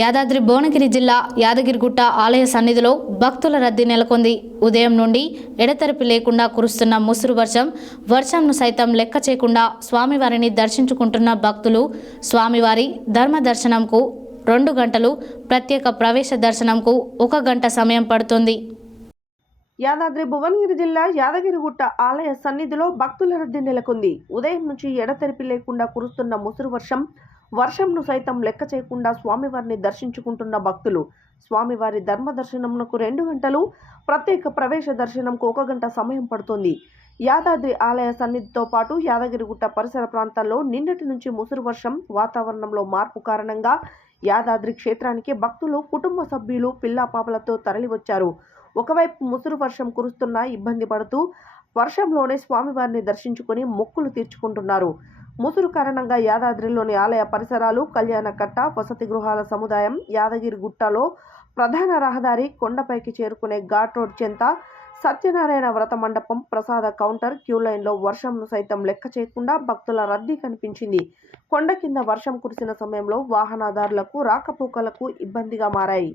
యాదాద్రి భువనగిరి జిల్లా యాదగిరిగుట్ట ఆలయ సన్నిధిలో భక్తుల రద్దీ నెలకొంది. ఉదయం నుండి ఎడతెరిపి లేకుండా కురుస్తున్న ముసురు వర్షంను సైతం లెక్క చేయకుండా స్వామివారిని దర్శించుకుంటున్న భక్తులు స్వామివారి ధర్మ దర్శనంకు 2 గంటలు, ప్రత్యేక ప్రవేశ దర్శనంకు 1 గంట సమయం పడుతుంది. యాదాద్రి భువనగిరి జిల్లా యాదగిరిగుట్ట ఆలయ సన్నిధిలో భక్తుల రద్దీ నెలకొంది. ఉదయం నుంచి ఎడతెరిపి లేకుండా కురుస్తున్న ముసురు వర్షంను సైతం లెక్క చేయకుండా స్వామివారిని దర్శించుకుంటున్న భక్తులు స్వామివారి ధర్మ దర్శనంకు 2 గంటలు, ప్రత్యేక ప్రవేశ దర్శనంకు 1 గంట సమయం పడుతుంది. యాదాద్రి ఆలయ సన్నిధితో పాటు యాదగిరిగుట్ట పరిసర ప్రాంతాల్లో నిన్నటి నుంచి ముసురు వర్షం వాతావరణంలో మార్పు కారణంగా యాదాద్రి క్షేత్రానికి భక్తులు కుటుంబ సభ్యులు పిల్లాపాపలతో తరలివచ్చారు. ఒకవైపు ముసురు వర్షం కురుస్తున్నా ఇబ్బంది పడుతూ వర్షంలోనే స్వామివారిని దర్శించుకుని మొక్కులు తీర్చుకుంటున్నారు. ముసురు కారణంగా యాదాద్రిలోని ఆలయ పరిసరాలు, కళ్యాణకట్ట, వసతి గృహాల సముదాయం, యాదగిరిగుట్టలో ప్రధాన రహదారి, కొండపైకి చేరుకునే ఘాట్ రోడ్ చెంత, సత్యనారాయణ వ్రత మండపం, ప్రసాద కౌంటర్, క్యూ లైన్లో వర్షంను సైతం లెక్క చేయకుండా భక్తుల రద్దీ కనిపించింది. కొండ కింద వర్షం కురిసిన సమయంలో వాహనదారులకు రాకపోకలకు ఇబ్బందిగా మారాయి.